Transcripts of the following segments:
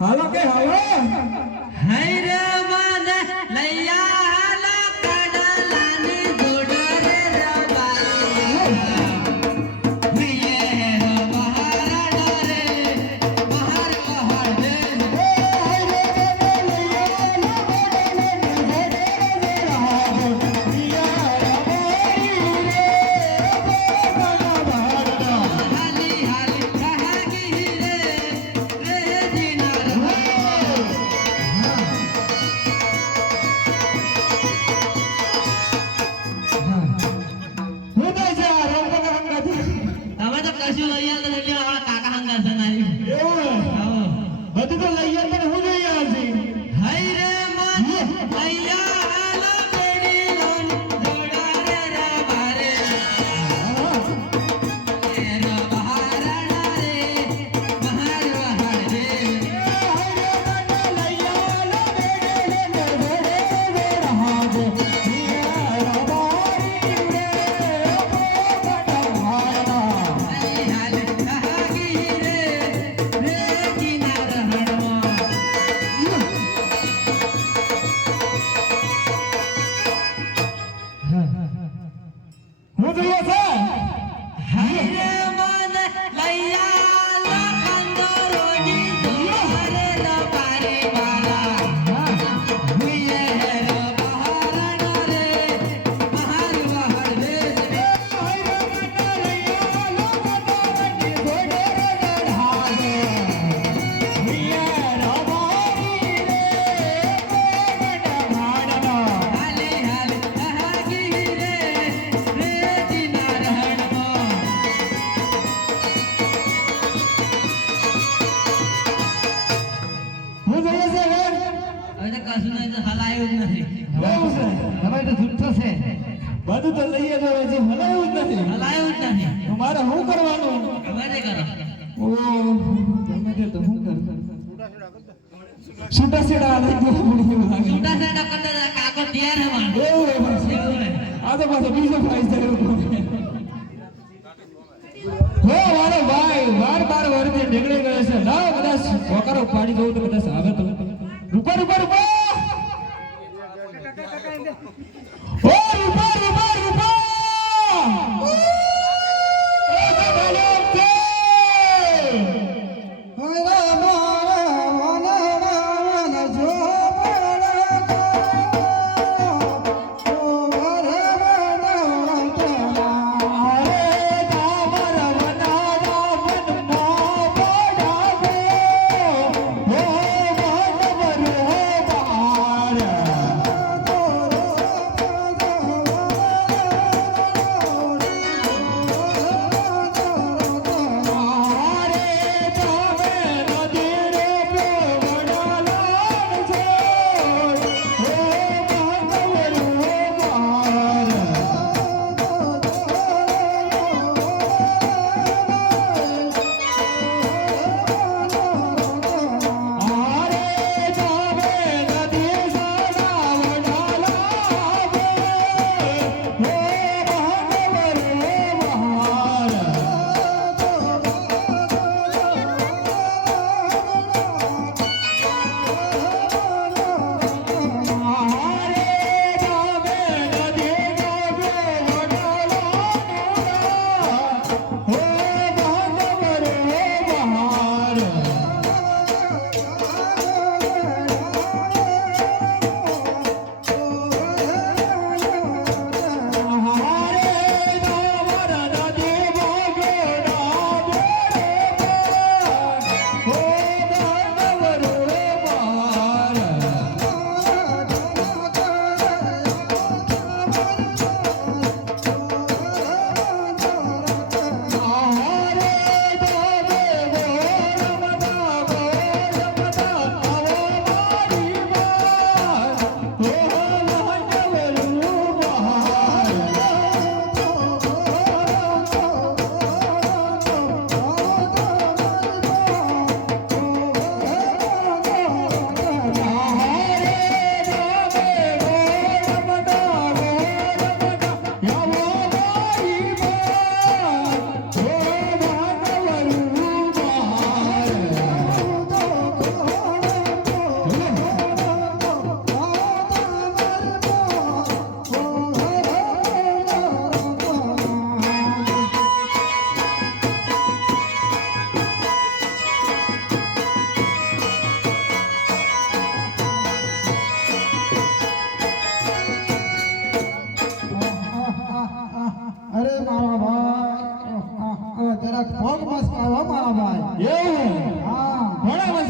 હાલો કે હાલો હૈ રે મને લૈયા હાલો કડલાની ગોડરે રબાઈ પ્રિય રો બહાર રે બહાર બહાર દે કશું લઈ આવતો એટલે આપણા કાકા હંગા સનારી એવું બધું તો લઈ આવતો ને હું લઈ આવતી હૈ રે મન લૈયા હાલો બેડી લોન જોડા રે રબારે એ રો બહાર રે બહાર બહાર દે હું જોઈએ છે હૈ રે મન લૈયા લો કંદો રોજી જોડા રે રબારે વાલા હુઈએ રો બહાર રે બહાર બહાર દે હાલે હાલે કહાગી રે જીના રહણમાં હું જોઈએ છે હવે તો કશું નહીં તો હલાયું જ નથી એવું છે હવે તો જૂઠો છે બધું તો લઈએ તો હજી હલાયું જ નથી હલાયું જ નથી તો મારે શું કરવાનું હવે તે કરો ઓ ગમે તે તો હું કર છૂટા છેડા લઈ ગયો પડી એવું લાગે છૂટા છેડા કરતા કાકો તૈયાર હે માર એવું હે બસ. એવું હે આ તો પાછો બીજો પ્રાઇઝ છે એવું હો મારો ભાઈ બાર વર્ષથી નીકળી ગયો છે લાવ કદાચ વકારો પાડી દઉં તો કદાચ આવે તો રૂપા રૂપા રૂપા ઓ રૂપા રૂપા રૂપા એ તો ભલો છે Bye.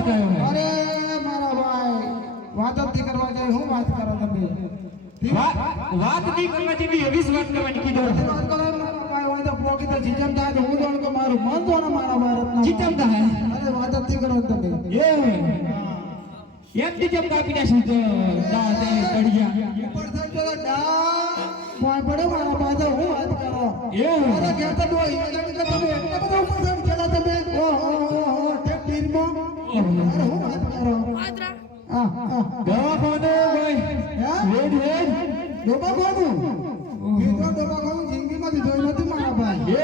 કયો હે અરે મારા ભાઈ વાત જ નહીં કરવા જાય હું વાત કરો તમે વાત નહીં કરવા જેવી એવી જ વાત કરવાની કીધો વાત કરો મારા ભાઈ હોય તો પોકી તો જીજમ થાય તો હું જોણ કે મારું મન જોણ મારા ભારતના જીતમતા હે અરે વાત જ નહીં કરો તમે એ એક જીતમ કાપી નાખી તો દા દે પડી ગયા ઉપર થઈ ગયો ડા કોઈ પડે મારા ભાઈ તો હું વાત કરો એ અરે ઘેર તો ડોઈ જાણી કે તમે એટલા બધા ઉપર થઈ ગયેલા તમે ઓ ટેપ ટીરમાં અરે હું વાત કરો દવા કોને ભાઈ વેડ વેડ ડોબા કોનું મેં તો ડોબા કોનું જિંદગીમાં જોઈ નથી મારા ભાઈ